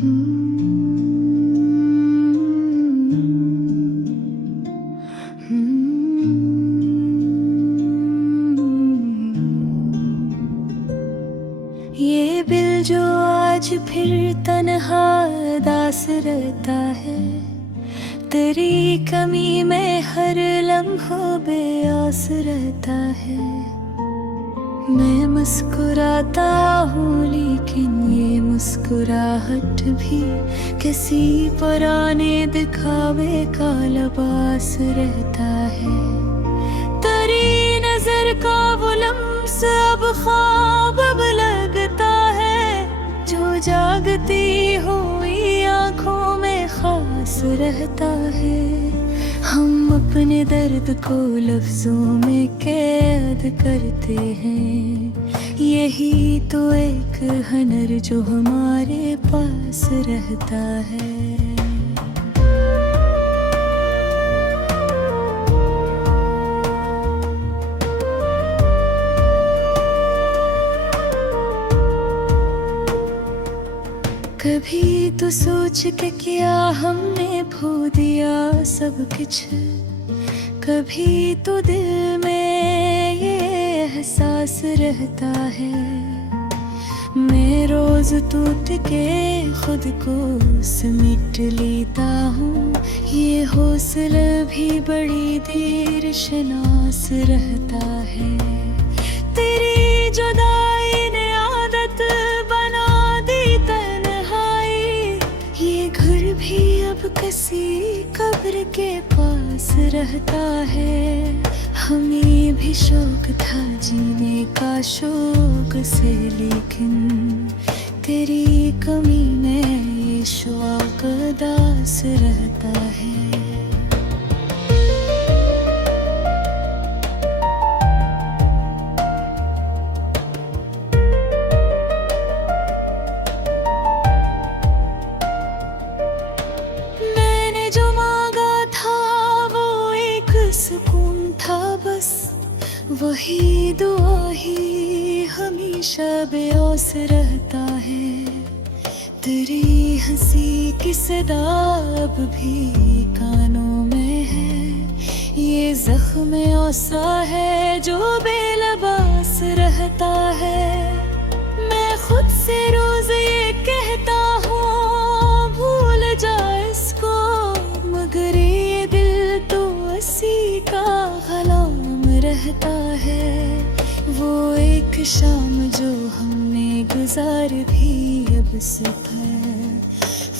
ये दिल जो आज फिर तन्हा दास रहता है, तेरी कमी में हर लम्हा बेआस रहता है। मैं मुस्कुराता हूँ लेकिन ये मुस्कुराहट भी किसी पुराने दिखावे का लिबास रहता है। तेरी नजर का वो लम्स अब ख्वाब अब लगता है, जो जागती हुई आँखों में खास रहता है। हम अपने दर्द को लफ्जों में कैद करते हैं, यही तो एक हुनर जो हमारे पास रहता है। कभी तो सोच के किया हमने खो दिया सब कुछ, कभी तो दिल में ये एहसास रहता है। मैं रोज टूट के खुद को समेट लेता हूँ, ये हौसला भी बड़ी देर शनास रहता है। तेरी जुदाई ने आदत बना दी तन्हाई, ये घर भी अब किसी कब्र के पास रहता है। हमें भी शौक था जीने का शौक से, लेकिन तेरी कमी में ये शौक दास रहता है। सुकून था बस वही दुआ ही हमेशा बेऔस रहता है। तेरी हंसी की सदा अब भी कानों में है, ये जख्म औसा है जो बेलबास रहता है। मैं खुद से रोज ये कहता हूँ भूल जा इसको, मगर ये दिल तो उसी का गुलाम रहता है। वो एक शाम जो हमने गुजार भी अब सफर,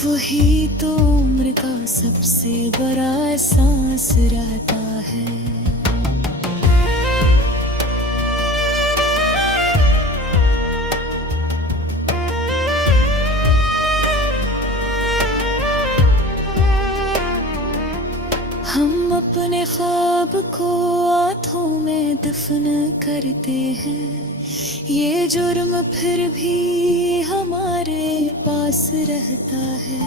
वही तो उम्र का सबसे बड़ा एहसास रहता है। हम अपने ख्वाब को आँखों में दफन करते हैं, ये जुर्म फिर भी हमारे पास रहता है।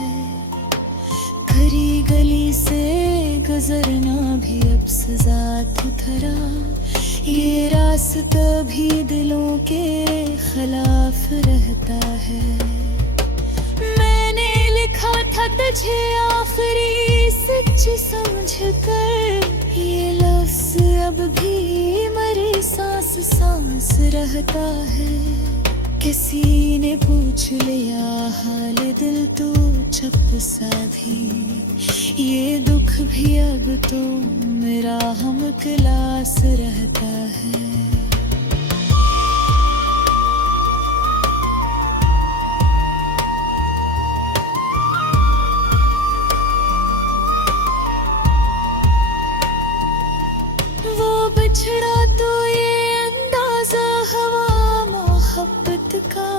खरी गली से गुजरना भी अब सजा की तरह, ये रास्ता भी दिलों के खिलाफ रहता है। मैंने लिखा था तुझे आखिरी सच समझ कर, ये लफ्ज अब भी मेरी सांस सांस रहता है। किसी ने पूछ लिया हाल दिल तो छप सा भी, ये दुख भी अब तो मेरा हम क्लास रहता है। बिछड़ा तो ये अंदाजा हवा मोहब्बत का,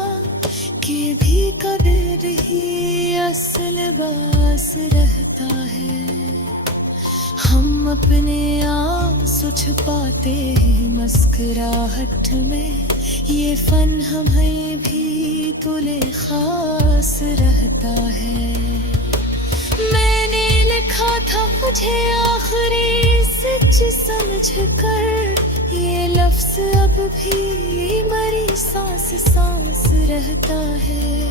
कि भी कदर ही असल बास रहता है। हम अपने आंसू छुपाते हैं मुस्कुराहट में, ये फन हमें भी तुले खास रहता है। मैंने लिखा था मुझे आखिरी सच समझ कर, ये लफ्ज अब भी मेरी सांस सांस रहता है।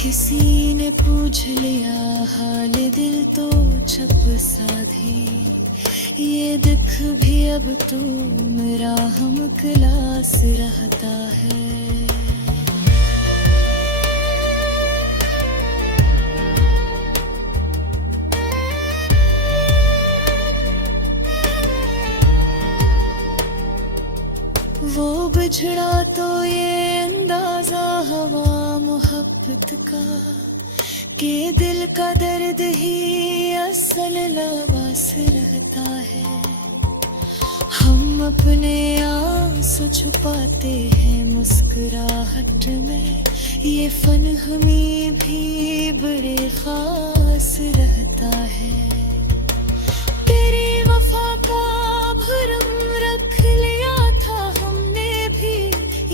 किसी ने पूछ लिया हाल दिल तो छप साधी, ये दिख भी अब तो मेरा हम क्लास रहता है। वो बिछड़ा तो ये अंदाजा हवा मोहब्बत का, कि दिल का दर्द ही असल लबास रहता है। हम अपने आंसू छुपाते हैं मुस्कुराहट में, ये फन हमें भी बड़े खास रहता है। तेरी वफा का भरम रख लिया था हमने भी,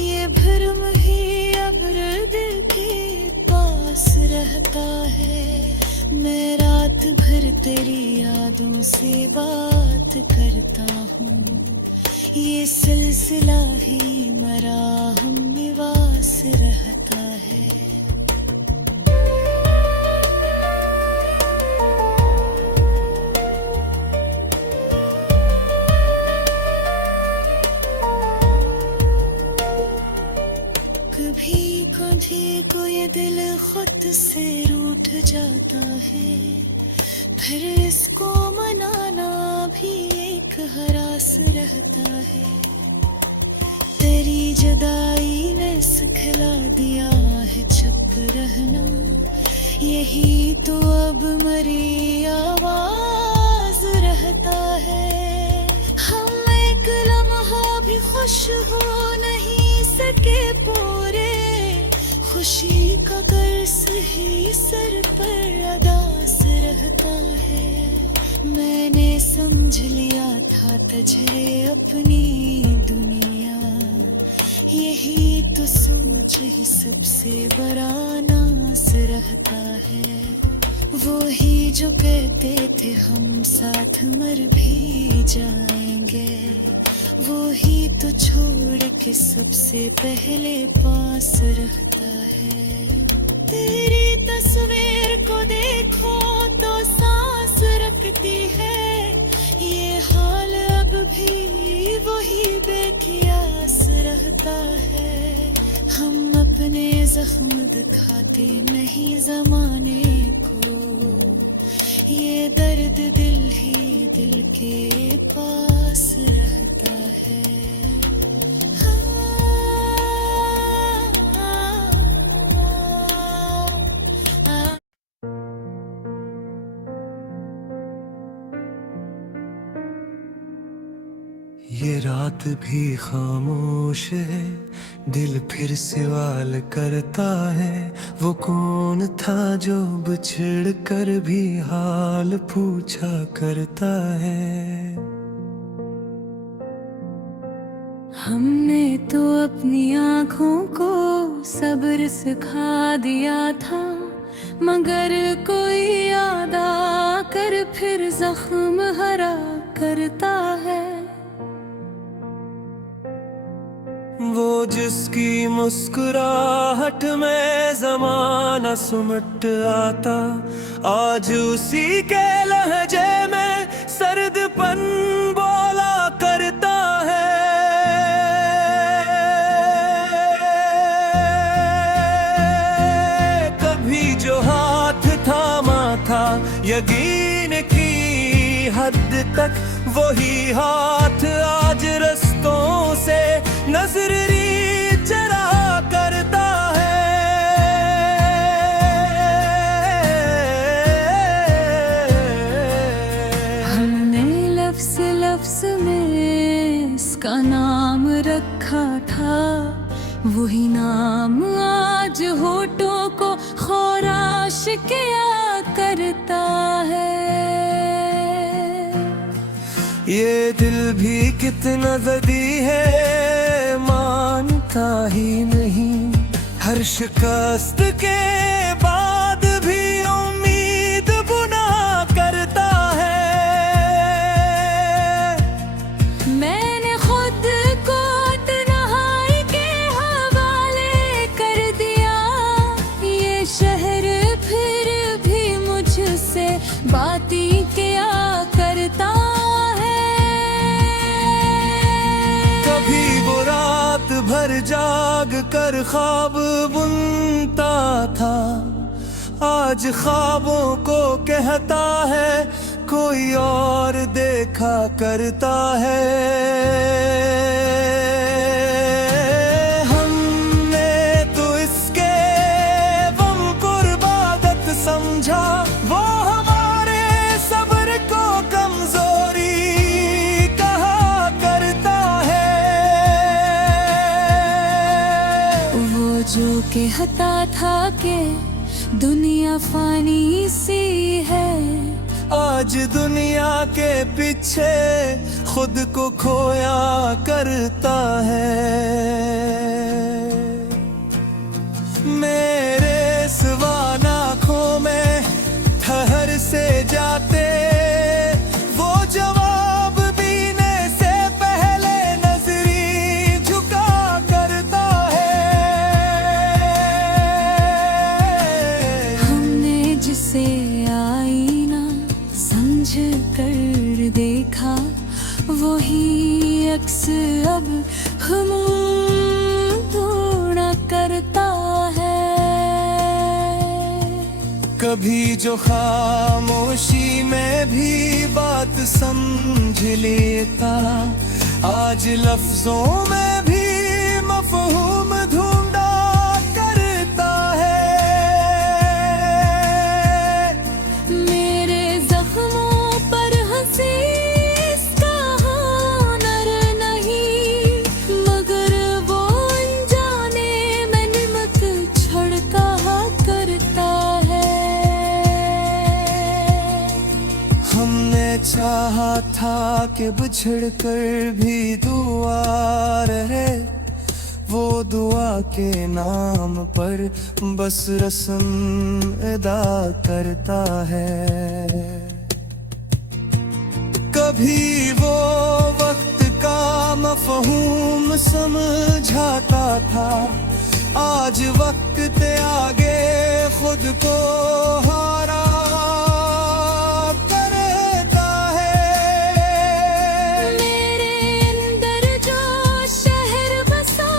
ये भरम ही अब दिल के पास रहता है। मैं रात भर तेरी यादों से बात करता हूँ, ये सिलसिला ही मराहम निवास रहता है। कभी कभी को ये दिल खुद से रूठ जाता है, फिर इसको मनाना भी एक हरास रहता है। तेरी जुदाई ने सिखला दिया है चुप रहना, यही तो अब मरी आवाज रहता है। हम एक लम्हा भी खुश हो नहीं सके पूरे, खुशी का कर्ज ही सर पर अदास रहता है। मैंने समझ लिया था तुझे अपनी दुनिया, यही तो सोच ही सबसे बड़ा नास रहता है। वो ही जो कहते थे हम साथ मर भी जाएंगे, वो ही तो छोड़ के सबसे पहले पास रहता है। तेरी तस्वीर को देखो तो सांस रखती है, ये हाल अब भी वही बेकियास रहता है। हम अपने जख्म दिखाते नहीं जमाने को, ये दर्द दिल ही दिल के पास रहता है। ये रात भी खामोश है, दिल फिर सवाल करता है, वो कौन था जो बिछड़ कर भी हाल पूछा करता है। हमने तो अपनी आँखों को सब्र सिखा दिया था, मगर कोई याद आकर फिर जख्म हरा करता है। वो जिसकी मुस्कुराहट में जमाना सुमट आता, आज उसी के लहजे में सर्दपन बोला करता है। कभी जो हाथ थामा था यकीन की हद तक, वही हाथ आज रस्तों से नजरी चरा करता है। हमने लफ्ज़ लफ्ज़ में इसका नाम रखा था, वही नाम आज होठों को ख़राश किया करता है। ये दिल भी कितना ज़दी है मानता ही नहीं, हर शिकस्त के बाद भी उम्मीद बुना करता है। मैंने खुद को तन्हाई के हवाले कर दिया, ये शहर कर ख्वाब बुनता था, आज ख्वाबों को कहता है कोई और देखा करता है। हमने तो इसके गम कुर्बादत समझा, वो हमारे सब्र को कमजोरी कहा करता है। वो जो कहता था कि दुनिया फानी सी है, आज दुनिया के पीछे खुद को खोया करता है। मेरे सवान आँखों में ठहर से जाते वो जवाब पीने से पहले नजरी झुका करता है। हमने जिसे आईना समझ कर देखा, वही अक्स अब हम ढूंढा करता है। कभी जो खामोशी में भी बात समझ लेता, आज लफ्जों में भी मफहूम ढूंढा करता है। मेरे जख्मों पर हंसी इसका हुनर नहीं, मगर वो अनजाने में निमक छिड़का करता है। हमने चाहा था कि बिछड़ कर भी दुआ रहे, वो दुआ के नाम पर बस रस्म अदा करता है। कभी वो वक्त का मफहूम समझाता था, आज वक्त के आगे खुद को हारा करता है। मेरे अंदर जो शहर बसा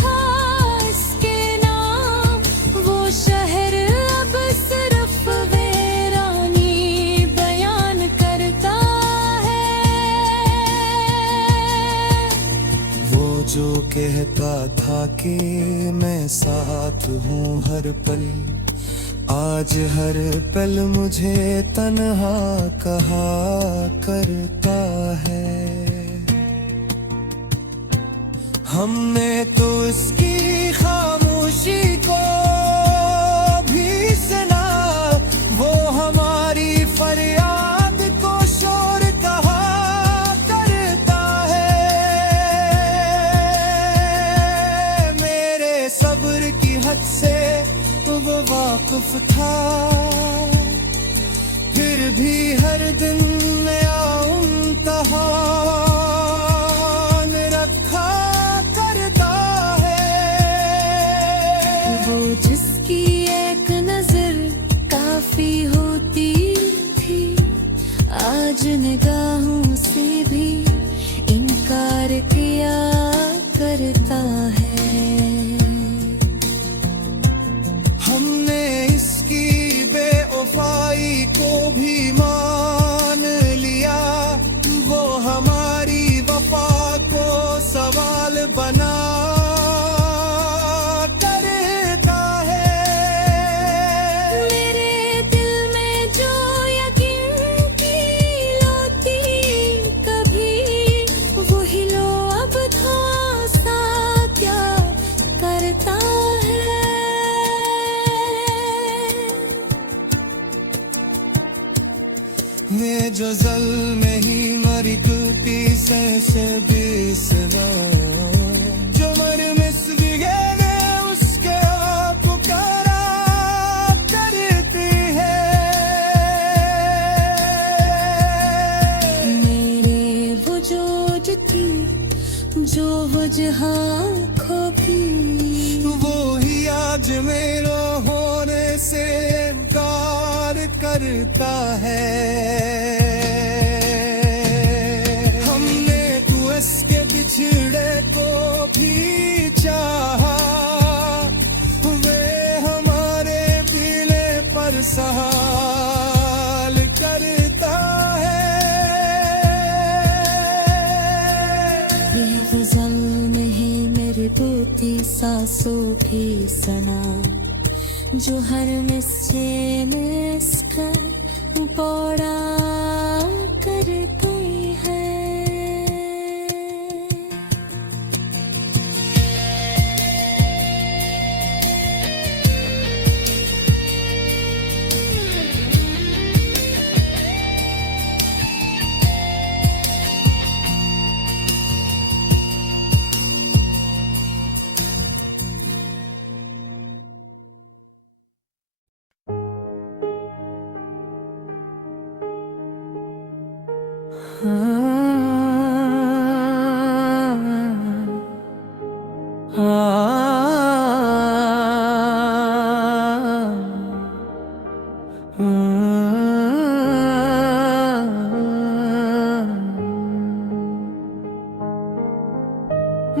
था इसके नाम, वो शहर अब सिर्फ वीरानी बयान करता है। वो जो कहता था कि मैं साथ हूँ हर पल, आज हर पल मुझे तन्हा कहा करता है। हमने तो इसकी खामोशी को भी सुना, वो हमारी फरियाद को शोर कहा करता है। मेरे सब्र की हद से वो वाकिफ था, फिर भी हर दिन नया इम्तिहान रखा करता है। वो जिसकी एक नजर काफी होती थी, आज निगाहों से भी इनकार किया करता है। हमने इसकी बेवफाई को भी मान लिया, वो हमारी वफा को सवाल बना करता है। मेरे दिल में जो यकीन की लो थी कभी, वही लो अब धुआं सा क्या करता है। मैं जज़ल में ही मरी टूटी से बेसवा, जो मर मिस्री ने उसके आप पुकारा करती है। मेरे वजूद की जो वजह खो भी, वो ही आज मेरा होने से इनकार करता है। हमने तो इसके बिछड़े को भी चाहा, हर साल करता है। ये गजल नहीं मेरे बेटी सासों भी सना, जो हर मिसरे में इसका पौड़ा करती है।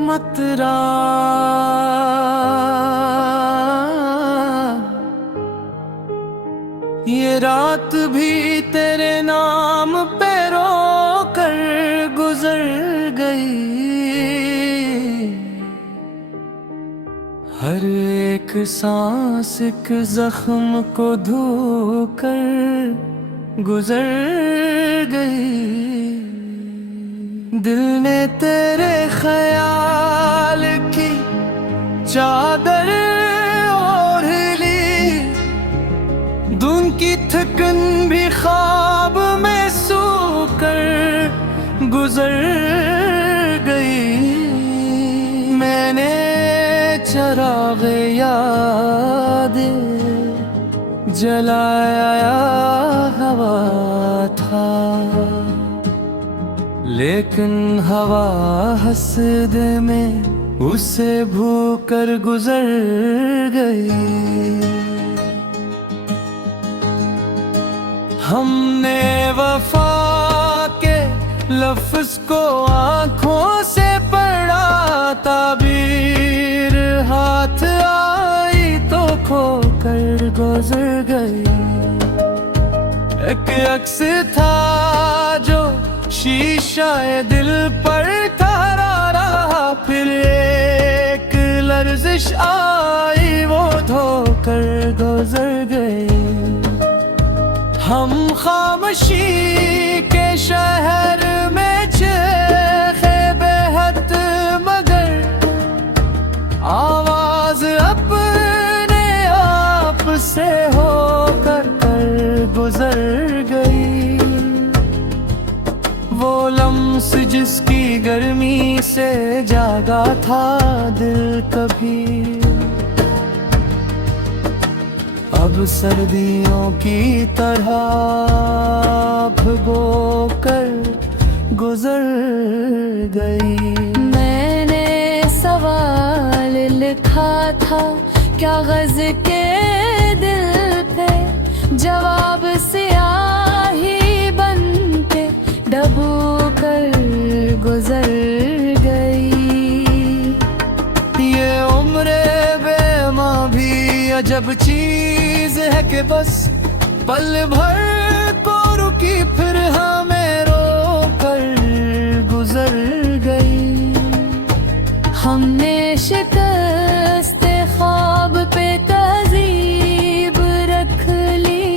मतरा ये रात भी तेरे नाम पे रो कर गुजर गई। हर एक सांस एक जख्म को धोकर गुजर गई। दिल ने तेरे ख्याल की चादर ओढ़ ली, धुन की थकन भी ख्वाब में सोकर गुजर गई। मैंने चराग याद जलाया हवा था, लेकिन हवा हसद में उसे भूकर गुजर गई। हमने वफा के लफ्ज को आँखों से पढ़ा, ताबीर हाथ आई तो खोकर गुजर गई। एक अक्स था जो शीशाए दिल पर ठहरा रहा, फिर एक लर्जिश आई वो धोकर गुजर गई। हम खामोशी के शहर में चेखे बेहद, मगर आवाज अपने आप से होकर गुजर गई। वो लम्स जिसकी गर्मी से जागा था दिल कभी, अब सर्दियों की तरह भगो कर गुजर गई। मैंने सवाल लिखा था कागज के दिल पे, जवाब स्याही बन के डबो कर गुजर गई। ये उम्रे बेमा भी अजब चीज है कि बस पल भर को रुकी, फिर हमें रोकर गुजर गई। हमने शिकस्त ख्वाब पे तहज़ीब रख ली,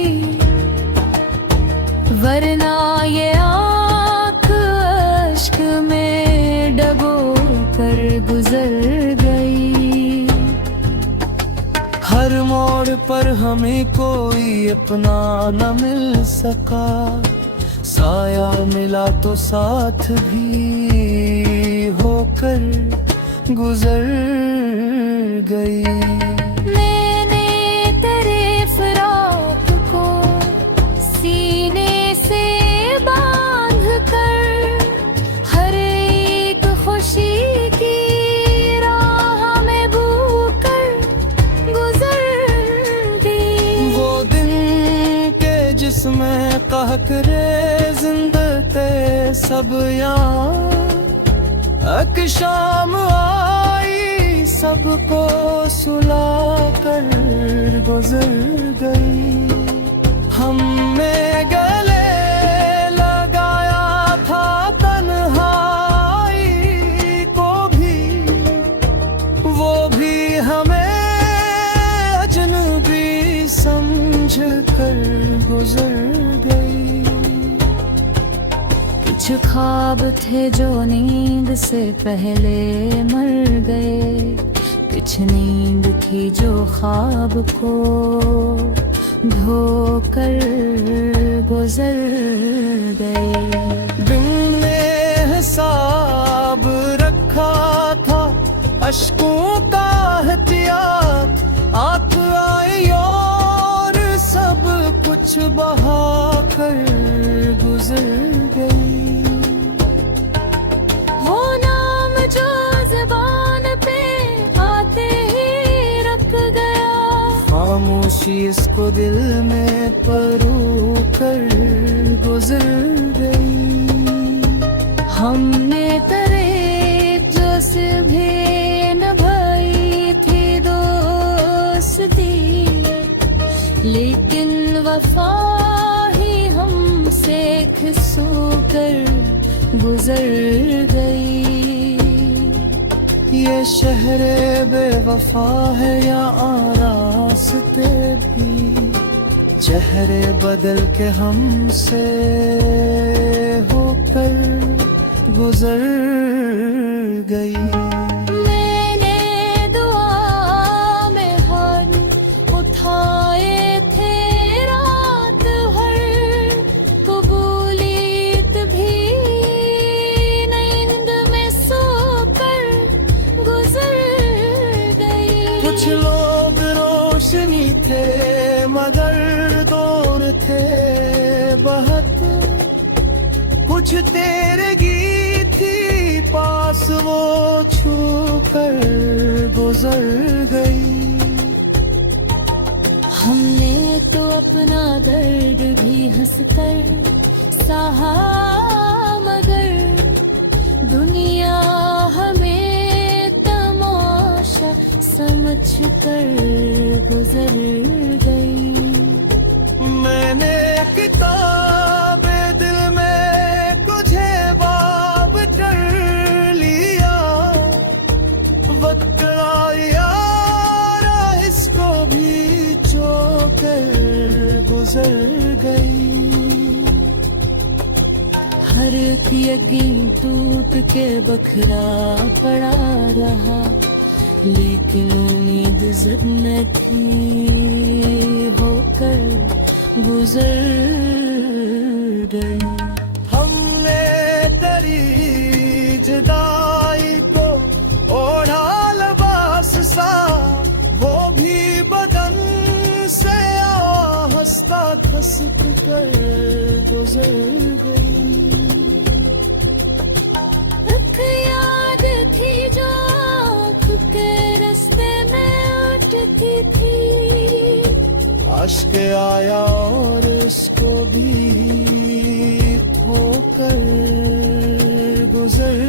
वरना ये आँख अश्क में डबो कर गुजर गई। हर मोड़ पर हमें कोई अपना न मिल सका, साया मिला तो साथ भी होकर गुजर गई। मैंने तेरे फिराक को सीने से बांध कर हर एक खुशी की राह में भूकर गुजर गई। वो दिन के जिसमें कहकरे जिंदते सब यहाँ, अक शाम आई सबको सुला कर गुजर गई। कर गुजर गई। कुछ ख्वाब थे जो नींद से पहले मर गए, कुछ नींद थी जो ख्वाब को धोकर गुजर गई। दिल ने हिसाब रखा था अश्कों का एहतियात, आंख आई और सब कुछ बहा कर गुजर गई। वो नाम जो ज़बान पे आते ही रख गया, खामोशी इसको दिल में परो कर गुजर गई। हमने तरे जो से भी निभाई थी दोस्ती, लेकिन वफा ही हमसे खिसो कर गुजर गई। ये शहरे बेवफा है या आरास्ते भी, चेहरे बदल के हमसे होकर गुजर गई। मैंने दुआ में हाथ उठाए थे रात भर, कबूलियत भी नींद में सोकर गुजर गई। कुछ लोग रोशनी थे मगर दूर थे बहुत, कुछ तेरे गीत थी पास वो छू कर गुजर गई। हमने तो अपना दर्द भी हंसकर सहा, मगर दुनिया हमें तमाशा समझ कर गुजर गई। मैंने किताबे दिल में कुछ बाब कर लिया, वक्त आया इसको भी चोकर गुजर गई। हर एक यकीन टूट के बखरा पड़ा रहा, लेकिन उम्मीद जन्नत ही होकर गुजर गई। हमने तेरी जुदाई को ओढ़ा लिबास सा, वो भी बदन से आहिस्ता खसक कर गुजर गई। एक याद थी जो आँख के रास्ते में उठती थी, अश्क आया और इसको भी होकर गुजर